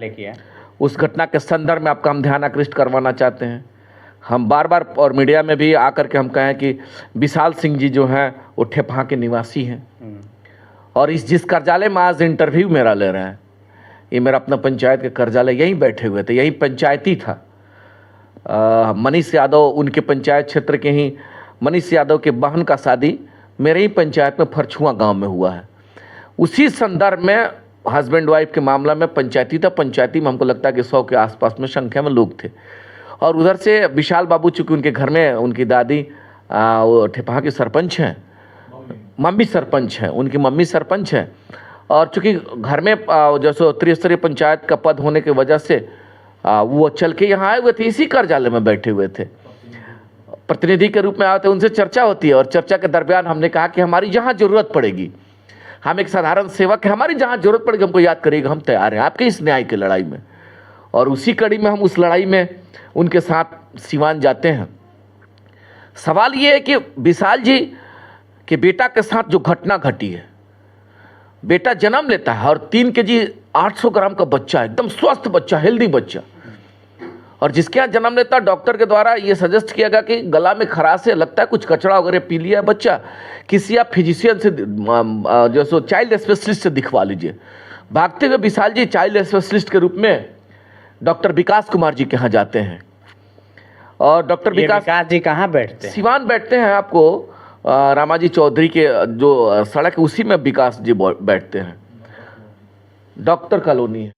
किया। उस घटना के संदर्भ में आपका हम ध्यान आकृष्ट करवाना चाहते हैं। हम बार बार और मीडिया में भी आकर के हम कहें कि विशाल सिंह जी जो हैं वो ठेपहा के निवासी हैं और जिस कार्यालय में आज इंटरव्यू मेरा ले रहे हैं, ये मेरा अपना पंचायत के कार्यालय यहीं बैठे हुए थे, यहीं पंचायती था। मनीष यादव उनके पंचायत क्षेत्र के ही मनीष यादव के बहन का शादी मेरे ही पंचायत में फरछुआ गांव में हुआ है। उसी संदर्भ में हस्बैंड वाइफ के मामला में पंचायती था। पंचायती में हमको लगता है कि 100 के आसपास में संख्या में लोग थे और उधर से विशाल बाबू, चूँकि उनके घर में उनकी दादी वो ठेपहा की सरपंच हैं, मम्मी सरपंच हैं, उनकी मम्मी सरपंच हैं और चूँकि घर में जैसे त्रिस्तरीय पंचायत का पद होने की वजह से वो चल के यहाँ आए हुए थे, इसी कार्यालय में बैठे हुए थे, प्रतिनिधि के रूप में आए थे। उनसे चर्चा होती है और चर्चा के दरमियान हमने कहा कि हमारी जहाँ ज़रूरत पड़ेगी, हम एक साधारण सेवक है, हमारी जहाँ जरूरत पड़ेगी हमको याद करिएगा, हम तैयार हैं आपके इस न्याय की लड़ाई में। और उसी कड़ी में हम उस लड़ाई में उनके साथ सिवान जाते हैं। सवाल ये है कि विशाल जी के बेटा के साथ जो घटना घटी है, बेटा जन्म लेता है और 3 केजी 800 ग्राम का बच्चा, एकदम स्वस्थ बच्चा, हेल्दी बच्चा, और जिसके यहाँ जन्म लेता डॉक्टर के द्वारा ये सजेस्ट किया गया कि गला में खराश है, लगता है कुछ कचरा वगैरह पी लिया बच्चा, किसी आप फिजिशियन से जो सो चाइल्ड स्पेशलिस्ट से दिखवा लीजिए। भागते हुए विशाल जी चाइल्ड स्पेशलिस्ट के रूप में डॉक्टर विकास कुमार जी के यहाँ जाते हैं और डॉक्टर विकास जी कहाँ बैठते हैं? सिवान बैठते हैं। आपको रामाजी चौधरी के जो सड़क है उसी में विकास जी बैठते हैं, डॉक्टर कॉलोनी है।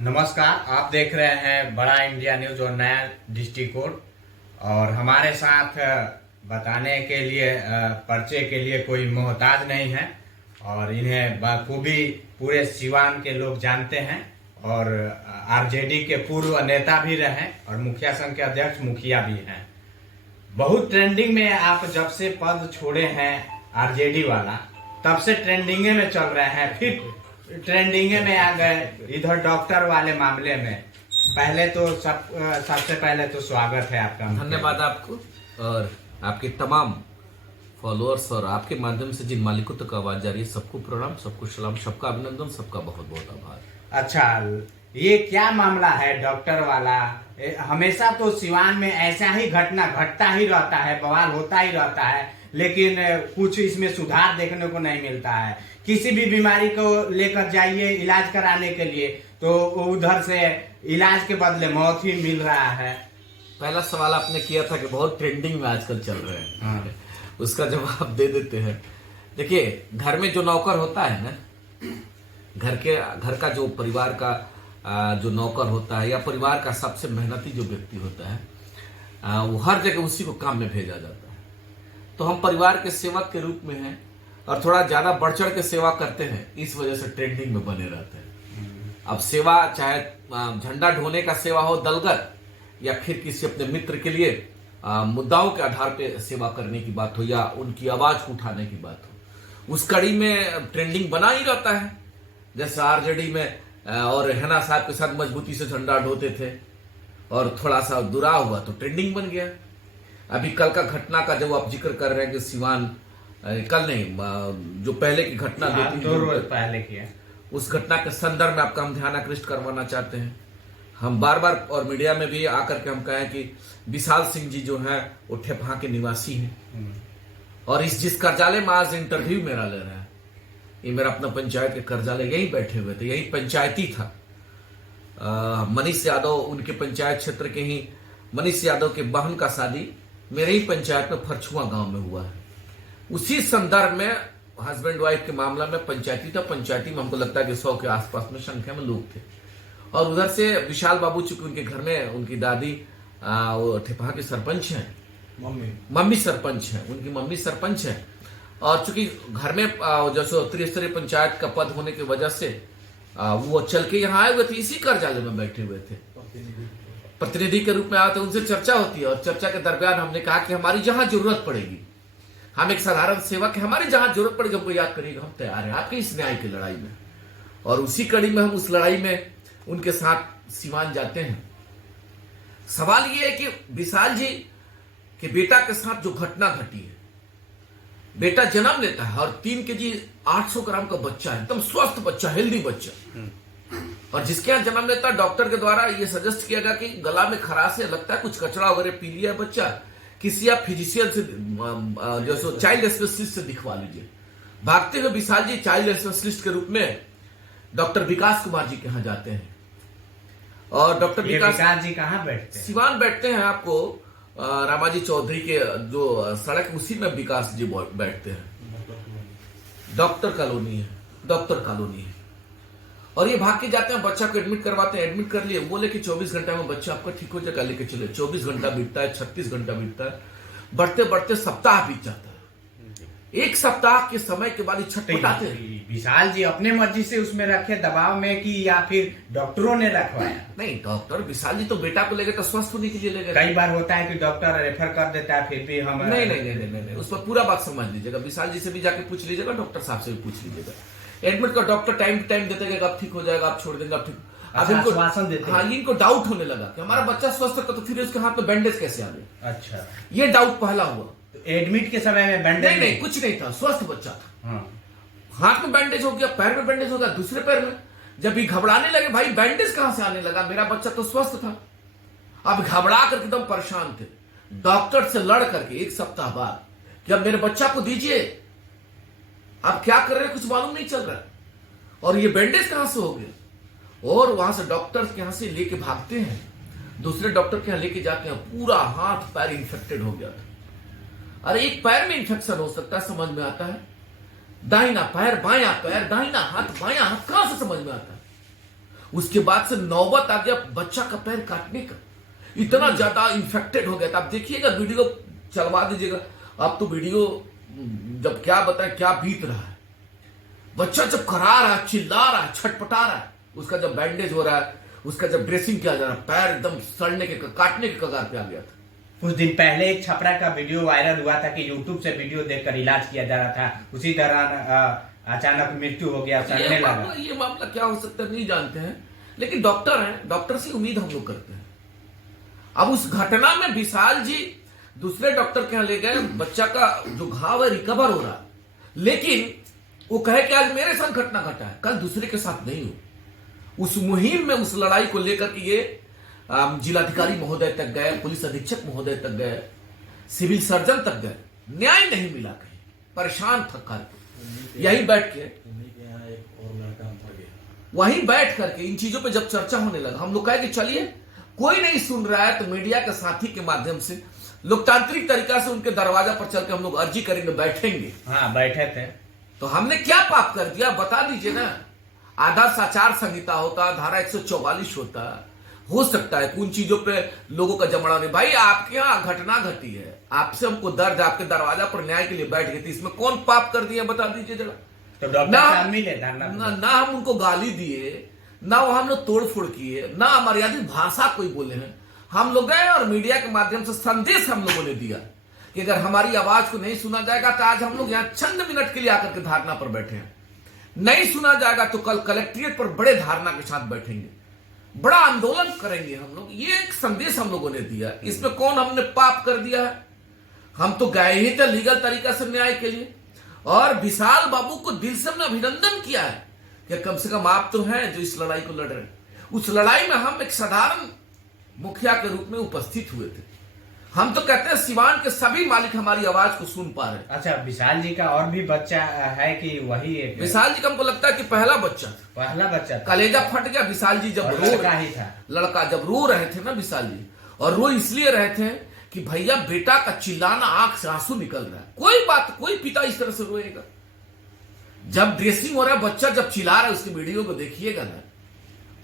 नमस्कार, आप देख रहे हैं बड़ा इंडिया न्यूज और नया डिस्ट्रिक्ट कोड। और हमारे साथ बताने के लिए परिचय के लिए कोई मोहताज नहीं है और इन्हें बखूबी पूरे सिवान के लोग जानते हैं और आरजेडी के पूर्व नेता भी रहे और मुखिया संघ के अध्यक्ष मुखिया भी हैं। बहुत ट्रेंडिंग में आप जब से पद छोड़े हैं आरजेडी वाला, तब से ट्रेंडिंग में चल रहे हैं, फिर ट्रेंडिंग में आ गए इधर डॉक्टर वाले मामले में। पहले तो सबसे पहले तो स्वागत है आपका। धन्यवाद आपको और आपके तमाम फॉलोअर्स और आपके माध्यम से जिन मालिकों तक आवाज जा रही है, सबको प्रणाम, सबको सलाम, सबका अभिनंदन, सबका बहुत बहुत आभार। अच्छा, ये क्या मामला है डॉक्टर वाला? हमेशा तो सिवान में ऐसा ही घटना घटता ही रहता है, बवाल होता ही रहता है, लेकिन कुछ इसमें सुधार देखने को नहीं मिलता है। किसी भी बीमारी को लेकर जाइए इलाज कराने के लिए तो उधर से इलाज के बदले मौत ही मिल रहा है। पहला सवाल आपने किया था कि बहुत ट्रेंडिंग में आजकल चल रहे हैं, उसका जवाब दे देते हैं। देखिए, घर में जो नौकर होता है ना, घर का जो परिवार का जो नौकर होता है या परिवार का सबसे मेहनती जो व्यक्ति होता है, वो हर जगह उसी को काम में भेजा जाता है। तो हम परिवार के सेवक के रूप में हैं और थोड़ा ज्यादा बढ़ चढ़ के सेवा करते हैं, इस वजह से ट्रेंडिंग में बने रहते हैं। अब सेवा चाहे झंडा ढोने का सेवा हो दलगत या फिर किसी अपने मित्र के लिए मुद्दाओं के आधार पे सेवा करने की बात हो या उनकी आवाज उठाने की बात हो, उस कड़ी में ट्रेंडिंग बना ही रहता है। जैसे आरजेडी में और हेना साहब के साथ मजबूती से झंडा ढोते थे और थोड़ा सा दुराव हुआ तो ट्रेंडिंग बन गया। अभी कल का घटना का जब आप जिक्र कर रहे हैं कि सिवान, कल नहीं जो पहले की घटना 2 रोज पहले की है, उस घटना के संदर्भ में आपका हम ध्यान आकृष्ट करवाना चाहते हैं। हम बार बार और मीडिया में भी आकर के हम कहें कि विशाल सिंह जी जो हैं वो ठेपहा के निवासी हैं और जिस कार्यालय में आज इंटरव्यू मेरा ले रहे हैं, ये मेरा अपना पंचायत के कार्यालय यहीं बैठे हुए थे, यही पंचायती था। मनीष यादव उनके पंचायत क्षेत्र के ही मनीष यादव के बहन का शादी मेरे ही पंचायत में फरछुआ गांव में हुआ है। उसी संदर्भ में हस्बैंड वाइफ के मामला में पंचायती था। पंचायती में हमको लगता है कि 100 के आसपास में संख्या में लोग थे और उधर से विशाल बाबू, चूंकि उनके घर में उनकी दादी वो ठेपहा की सरपंच हैं, मम्मी सरपंच हैं, उनकी मम्मी सरपंच हैं और चूंकि घर में जैसे त्रिस्तरीय पंचायत का पद होने की वजह से वो चल के यहाँ आए हुए थे, इसी कार्यालय में बैठे हुए थे, प्रतिनिधि के रूप में आए थे। उनसे चर्चा होती है और चर्चा के दरमियान हमने कहा कि हमारी जहाँ जरूरत पड़ेगी, हम एक साधारण सेवक है, हमारी जहां जरूरत पड़ेगी हमको याद करिएगा, हम तैयार हैं आपके इस न्याय की लड़ाई में। और उसी कड़ी में हम उस लड़ाई में उनके साथ सिवान जाते हैं। सवाल ये है कि विशाल जी के बेटा के साथ जो घटना घटी है, बेटा जन्म लेता है और 3 केजी 800 ग्राम का बच्चा है, एकदम स्वस्थ बच्चा, हेल्दी बच्चा, और जिसके यहाँ जन्म लेता है डॉक्टर के द्वारा ये सजेस्ट किया गया कि गला में खराश है, लगता है कुछ कचरा वगैरह पी लिया है बच्चा, किसी आप फिजिशियन से जो चाइल्ड स्पेशलिस्ट से दिखवा लीजिए। भागते हुए विशाल जी चाइल्ड स्पेशलिस्ट के रूप में डॉक्टर विकास कुमार जी के यहाँ जाते हैं, और डॉक्टर विकास जी कहाँ बैठते हैं? सिवान बैठते हैं, आपको रामाजी चौधरी के जो सड़क उसी में विकास जी बैठते हैं। डॉक्टर कॉलोनी है, और ये भाग के जाते हैं, बच्चा को एडमिट करवाते हैं, एडमिट कर लिए, बोले कि 24 घंटा में बच्चा आपका ठीक हो जाएगा, लेके चले। 24 घंटा बीतता है, 36 घंटा बीतता है, बढ़ते बढ़ते सप्ताह बीत जाता है। एक सप्ताह के समय के बाद छटपटाते हैं। विशाल जी अपने मर्जी से उसमें रखे दबाव में कि या फिर डॉक्टरों ने रखवाया? नहीं, डॉक्टर विशाल जी तो बेटा को लेकर तो स्वस्थ होने के लिए ले गए। कई बार होता है कि डॉक्टर रेफर कर देता है, फिर भी हम नहीं, उस पर पूरा बात समझ लीजिएगा। विशाल जी से भी जाके पूछ लीजिएगा, डॉक्टर साहब से भी पूछ लीजिएगा। एडमिट का डॉक्टर टाइम टू टाइम देते गए, आप ठीक हो जाएगा, आप छोड़ देंगे, आप ठीक। अब इनको आश्वासन देते हैं। हाँ, इनको डाउट होने लगा कि हमारा बच्चा स्वस्थ है, तो फिर उसके हाथ में बैंडेज कैसे आ गए? अच्छा, ये डाउट पहला हुआ। एडमिट के समय में बैंडेज नहीं, कुछ नहीं था, स्वस्थ बच्चा था। हाँ। हाथ में बैंडेज हो गया, पैर में बैंडेज हो गया, दूसरे पैर में। जब भी घबराने लगे, भाई बैंडेज कहां से आने लगा, मेरा बच्चा तो स्वस्थ था। अब घबरा कर एकदम परेशान थे, डॉक्टर से लड़ करके एक सप्ताह बाद कि अब मेरे बच्चा को दीजिए, आप क्या कर रहे हैं कुछ मालूम नहीं चल रहा है, और ये बैंडेज कहां से हो गया। और वहां से डॉक्टर के यहां से लेके भागते हैं, दूसरे डॉक्टर के यहां लेके जाते हैं, पूरा हाथ पैर इंफेक्टेड हो गया था। अरे एक पैर में इंफेक्शन हो सकता है, समझ में आता है, दाहिना पैर बायां पैर, दाहिना हाथ बायां हाथ, कहां से समझ में आता है। उसके बाद से नौबत आ गया बच्चा का पैर काटने का, इतना ज्यादा इंफेक्टेड हो गया था। आप देखिएगा, वीडियो चलवा दीजिएगा आप, तो वीडियो जब क्या बताए क्या बीत रहा है। बच्चा जब करा रहा है, चिल्ला रहा है, छटपटा रहा है, उसका जब बैंडेज हो रहा है, उसका जब ड्रेसिंग किया जा रहा है, पैर एकदम सड़ने के काटने के कगार पे आ गया था। कुछ दिन पहले एक छपरा का वीडियो वायरल हुआ था कि यूट्यूब से वीडियो देखकर इलाज किया जा रहा था, उसी दौरान अचानक मृत्यु हो गया, सड़ने लगा। ये मामला क्या हो सकता है नहीं जानते हैं, लेकिन डॉक्टर हैं, डॉक्टर से उम्मीद हम लोग करते हैं। अब उस घटना में विशाल जी दूसरे डॉक्टर के यहाँ ले गए, बच्चा का जो घाव है रिकवर हो रहा है, लेकिन वो कहे कि आज मेरे साथ घटना घटा है, कल दूसरे के साथ नहीं हो। उस मुहिम में, उस लड़ाई को लेकर के ये जिलाधिकारी महोदय तक गए, पुलिस अधीक्षक महोदय तक गए, सिविल सर्जन तक गए, न्याय नहीं मिला, कहीं परेशान थका। यही बैठ के वहीं बैठ करके इन चीजों पे जब चर्चा होने लगा, हम लोग कहे कि चलिए कोई नहीं सुन रहा है तो मीडिया के साथी के माध्यम से लोकतांत्रिक तरीका से उनके दरवाजा पर चल के हम लोग अर्जी करेंगे, बैठेंगे। हाँ, बैठे थे। तो हमने क्या पाप कर दिया बता दीजिए ना। आदर्श आचार संहिता होता, धारा 144 होता, हो सकता है उन चीजों पे लोगों का जमड़ा नहीं। भाई आपके यहाँ घटना घटी है, आपसे हमको दर्द, आपके दरवाजा पर न्याय के लिए बैठ गए थे, इसमें कौन पाप कर दिया बता दीजिए जरा। तो डॉक्टर मिले ना हम उनको गाली दिए, ना वहां हम लोग तोड़ फोड़ किए, ना अमर्यादित भाषा कोई बोले हैं। हम लोग गए और मीडिया के माध्यम से संदेश हम लोगों ने दिया कि अगर हमारी आवाज को नहीं सुना जाएगा तो आज हम लोग यहाँ चंद मिनट के लिए आकर के धारणा पर बैठे हैं, नहीं सुना जाएगा तो कल कलेक्ट्रेट पर बड़े धारणा के साथ बैठेंगे, बड़ा आंदोलन करेंगे हम लोग। ये एक संदेश हम लोगों ने दिया। इसमें कौन हमने पाप कर दिया है? हम तो गए ही थे लीगल तरीका से न्याय के लिए, और विशाल बाबू को दिल से हमने अभिनंदन किया है कि कम से कम आप तो हैं जो इस लड़ाई को लड़ रहे हैं। उस लड़ाई में हम एक साधारण मुखिया के रूप में उपस्थित हुए थे। हम तो कहते हैं सिवान के सभी मालिक हमारी आवाज को सुन पा रहे हैं। अच्छा, विशाल जी का और भी बच्चा है कि वही एक? विशाल जी का हमको लगता है कि पहला बच्चा था, पहला बच्चा था। कलेजा फट गया विशाल जी जब लड़का जब रो रहे थे ना विशाल जी, और रो इसलिए रहे थे कि भैया बेटा का चिल्लाना, आंख से आंसू निकल रहा है। कोई बात, कोई पिता इस तरह से रोएगा? जब ड्रेसिंग हो रहा है, बच्चा जब चिल्ला रहा है, उसके वीडियो को देखिएगा ना,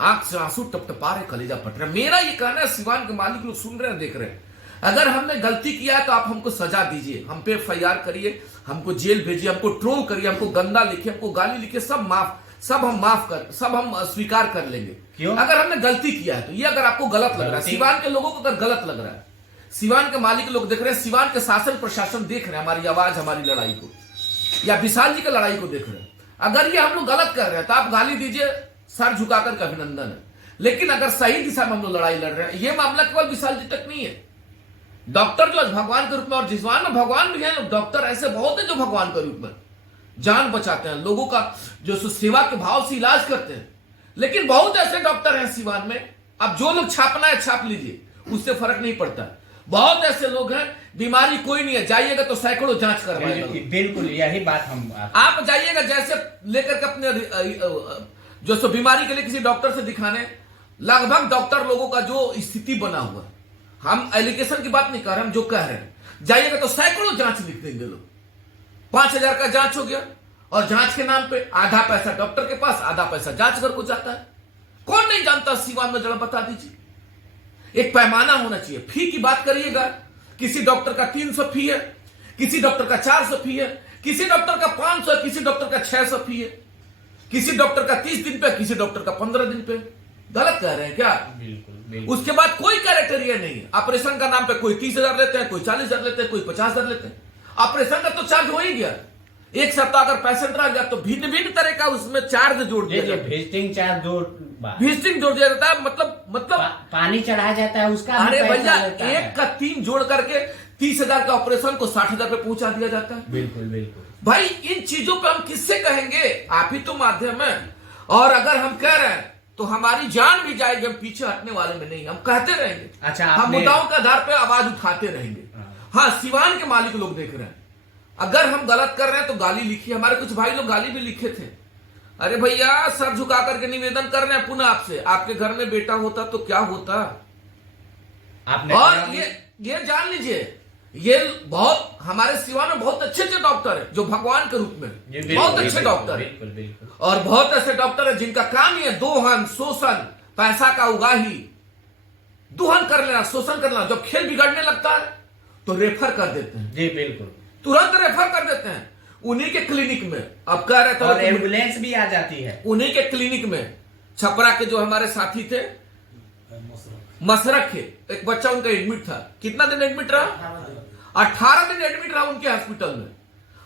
आंख से आंसू टपटपा रहे, कलेजा फट रहा है। मेरा ये कहना है, सिवान के मालिक लोग सुन रहे हैं, देख रहे हैं, अगर हमने गलती किया है तो आप हमको सजा दीजिए, हम पे FIR करिए, हमको जेल भेजिए, हमको ट्रोल करिए, हमको गंदा लिखिए, हमको गाली लिखिए, सब हम स्वीकार कर लेंगे। क्यों? अगर हमने गलती किया है तो। ये अगर आपको गलत लग रहा है, सिवान के लोगों को अगर गलत लग रहा है, सिवान के मालिक लोग देख रहे हैं, सिवान के शासन प्रशासन देख रहे हैं हमारी आवाज, हमारी लड़ाई को, या विशाल जी की लड़ाई को देख रहे हैं, अगर ये हम लोग गलत कर रहे हैं तो आप गाली दीजिए, सर झुकाकर का अभिनंदन है। लेकिन अगर सही दिशा में हम लोग लड़ाई लड़ रहे हैं, ये मामला केवल विशाल जी तक नहीं है। डॉक्टर जो भगवान के रूप में, और जिसवान में भगवान भी है, डॉक्टर ऐसे बहुत है जो भगवान के रूप में, जान बचाते हैं, लोगों का जो सेवा के भाव से इलाज करते हैं। लेकिन बहुत ऐसे डॉक्टर हैं सिवान में, अब जो लोग छापना है छाप लीजिए, उससे फर्क नहीं पड़ता। बहुत ऐसे लोग हैं, बीमारी कोई नहीं है, जाइएगा तो सैकड़ों जांच करवाएगा। बिल्कुल यही बात हम आप जाइएगा जैसे लेकर के अपने जो सो बीमारी के लिए किसी डॉक्टर से दिखाने, लगभग डॉक्टर लोगों का जो स्थिति बना हुआ, हम एलिगेशन की बात नहीं कर रहे, हम जो कह रहे हैं, जाइएगा तो सैकड़ों जांच लिख देंगे लोग। 5,000 का जांच हो गया और जांच के नाम पे आधा पैसा डॉक्टर के पास, आधा पैसा जांच घर को जाता है। कौन नहीं जानता सिवान में, जरा बता दीजिए। एक पैमाना होना चाहिए। फी की बात करिएगा, किसी डॉक्टर का 300 फी है, किसी डॉक्टर का 400 फी है, किसी डॉक्टर का 500 है, किसी डॉक्टर का 600 फी है, किसी डॉक्टर का 30 दिन पे, किसी डॉक्टर का 15 दिन पे। गलत कह रहे हैं क्या? बिल्कुल। उसके बाद कोई क्राइटेरिया नहीं है। ऑपरेशन का नाम पे कोई 30,000 लेते हैं, कोई 40,000 लेते हैं, कोई 50,000 लेते हैं। ऑपरेशन का तो चार्ज हो ही गया। एक सप्ताह अगर पेशेंट रह गया तो भिन्न भिन्न तरह का उसमें चार्ज जोड़ दिया जाता है। विजिटिंग चार्ज जोड़ दिया जाता है, मतलब पानी चढ़ाया जाता है उसका। अरे भैया, 1 का 3 जोड़ करके 30,000 का ऑपरेशन को 60,000 पे पहुंचा दिया जाता है। बिल्कुल। भाई इन चीजों पे हम किससे कहेंगे? आप ही तो माध्यम है। और अगर हम कह रहे हैं तो हमारी जान भी जाएगी, हम पीछे हटने वाले में नहीं, हम कहते रहेंगे। अच्छा, हम मुद्दाओं के आधार पे आवाज उठाते रहेंगे। हाँ, सिवान के मालिक लोग देख रहे हैं, अगर हम गलत कर रहे हैं तो गाली लिखी। हमारे कुछ भाई लोग गाली भी लिखे थे। अरे भैया, सर झुका करके निवेदन कर रहे हैं पुनः आपसे, आपके घर में बेटा होता तो क्या होता। आपने और ये जान लीजिए, ये बहुत हमारे सिवान में बहुत अच्छे अच्छे डॉक्टर हैं, जो भगवान के रूप में बहुत अच्छे डॉक्टर हैं। बिल्कुल। और बहुत ऐसे डॉक्टर हैं जिनका काम ही है दोहन, शोषण, पैसा का उगाही, दोहन कर लेना, शोषण कर लेना। जब खेल बिगड़ने लगता है तो रेफर कर देते हैं। जी बिल्कुल, तुरंत रेफर कर देते हैं उन्हीं के क्लिनिक में। अब कह रहे थे और एम्बुलेंस भी आ जाती है उन्हीं के क्लिनिक में। छपरा के जो हमारे साथी थे, मसरख के, एक बच्चा उनका एडमिट था। कितना दिन एडमिट रहा? 18 दिन एडमिट रहा उनके हॉस्पिटल में।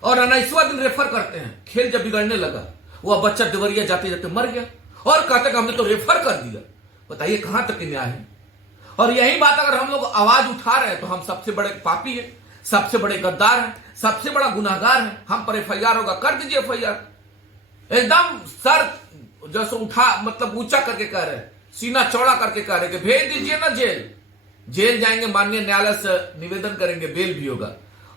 और 19वां दिन रेफर करते हैं। खेल जब बिगड़ने लगा, वो बच्चा देवरिया जाते जाते मर गया और कहते कि हमने तो रेफर कर दिया। बताइए कहां तक न्याय है? और यही बात अगर हम लोग आवाज उठा रहे हैं तो हम सबसे बड़े पापी हैं, सबसे बड़े गद्दार हैं, सबसे बड़ा गुनाहगार है। हम पर FIR होगा, कर दीजिए FIR। एकदम सर जैसे उठा, मतलब ऊंचा करके कह रहे हैं, सीना चौड़ा करके कह रहे हैं कि भेज दीजिए ना जेल जाएंगे, माननीय न्यायालय से निवेदन करेंगे, बेल भी होगा।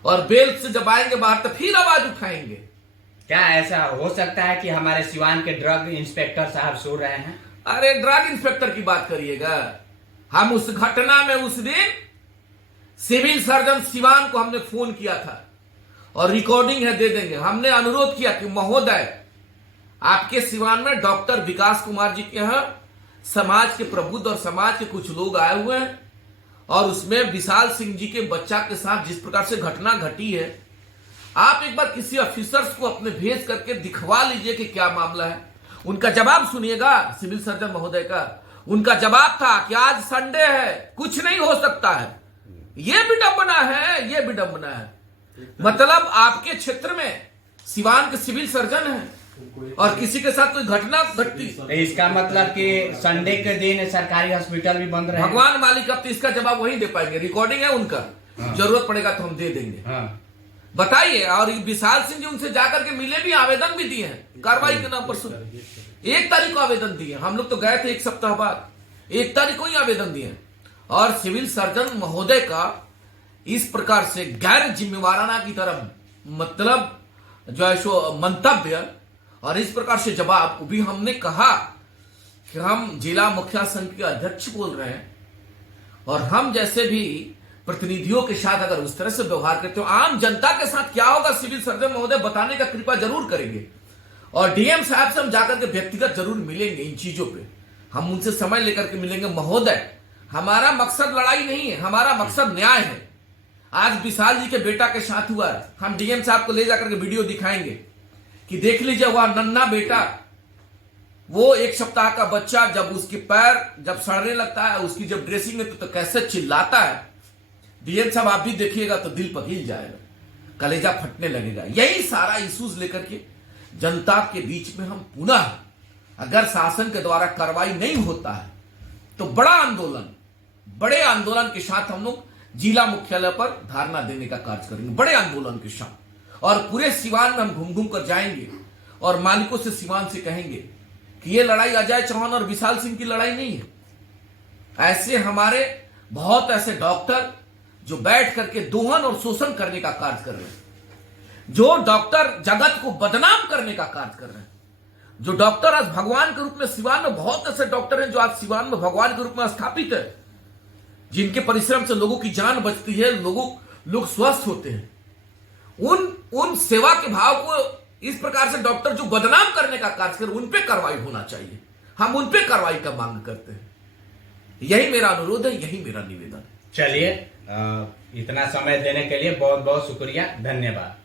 और बेल से जब आएंगे बाहर तो फिर आवाज उठाएंगे। क्या ऐसा हो सकता है कि हमारे सिवान के ड्रग इंस्पेक्टर साहब सो रहे हैं? अरे ड्रग इंस्पेक्टर की बात करिएगा, हम उस घटना में उस दिन सिविल सर्जन सिवान को हमने फोन किया था और रिकॉर्डिंग है, दे देंगे। हमने अनुरोध किया कि महोदय, आपके सिवान में डॉक्टर विकास कुमार जी के यहां समाज के प्रबुद्ध और समाज के कुछ लोग आए हुए हैं और उसमें विशाल सिंह जी के बच्चा के साथ जिस प्रकार से घटना घटी है, आप एक बार किसी ऑफिसर्स को अपने भेज करके दिखवा लीजिए कि क्या मामला है। उनका जवाब सुनिएगा सिविल सर्जन महोदय का। उनका जवाब था कि आज संडे है, कुछ नहीं हो सकता है। यह विडंबना है, यह विडंबना है। मतलब आपके क्षेत्र में सिवान के सिविल सर्जन है और किसी के साथ कोई घटना घटती, इसका मतलब कि संडे के दिन सरकारी हॉस्पिटल भी बंद रहे। भगवान मालिक अब तो इसका जवाब वही दे पाएंगे। रिकॉर्डिंग है उनका, जरूरत पड़ेगा तो हम दे देंगे। बताइए। और विशाल सिंह जी उनसे जाकर के मिले भी, आवेदन भी दिए हैं कार्रवाई के नाम पर। 1 तारीख को आवेदन दिए, हम लोग तो गए थे 1 सप्ताह बाद, 1 तारीख को ही आवेदन दिए। और सिविल सर्जन महोदय का इस प्रकार से गैर जिम्मेवाराना की तरफ, मतलब जो है सो मंतव्य और इस प्रकार से जवाब भी, हमने कहा कि हम जिला मुखिया संघ के अध्यक्ष बोल रहे हैं और हम जैसे भी प्रतिनिधियों के साथ अगर उस तरह से व्यवहार करते हो, आम जनता के साथ क्या होगा सिविल सर्जन महोदय बताने का कृपा जरूर करेंगे। और DM साहब से हम जाकर के व्यक्तिगत जरूर मिलेंगे। इन चीजों पे हम उनसे समय लेकर के मिलेंगे। महोदय, हमारा मकसद लड़ाई नहीं है, हमारा मकसद न्याय है। आज विशाल जी के बेटा के साथ हुआ है, हम DM साहब को ले जाकर के वीडियो दिखाएंगे कि देख लीजिए, वह नन्हा बेटा, वो 1 सप्ताह का बच्चा, जब उसके पैर जब सड़ने लगता है, उसकी जब ड्रेसिंग में तो कैसे चिल्लाता है। DM साहब आप भी देखिएगा तो दिल पिघल जाएगा, कलेजा फटने लगेगा। यही सारा इश्यूज लेकर के जनता के बीच में हम पुनः, अगर शासन के द्वारा कार्रवाई नहीं होता है तो बड़ा आंदोलन, बड़े आंदोलन के साथ हम लोग जिला मुख्यालय पर धरना देने का कार्य करेंगे, बड़े आंदोलन के साथ। और पूरे सिवान में हम घूम घूम कर जाएंगे और मालिकों से सिवान से कहेंगे कि ये लड़ाई अजय चौहान और विशाल सिंह की लड़ाई नहीं है। ऐसे हमारे बहुत ऐसे डॉक्टर जो बैठ करके दोहन और शोषण करने का कार्य कर रहे हैं, जो डॉक्टर जगत को बदनाम करने का कार्य कर रहे हैं, जो डॉक्टर आज भगवान के रूप में सिवान में बहुत ऐसे डॉक्टर हैं जो आज सिवान में भगवान के रूप में स्थापित है, जिनके परिश्रम से लोगों की जान बचती है, लोग स्वस्थ होते हैं। उन सेवा के भाव को इस प्रकार से डॉक्टर जो बदनाम करने का कार्य कर, उन पे कार्रवाई होना चाहिए। हम उन पे कार्रवाई का मांग करते हैं। यही मेरा अनुरोध है, यही मेरा निवेदन है। चलिए, इतना समय देने के लिए बहुत बहुत शुक्रिया, धन्यवाद।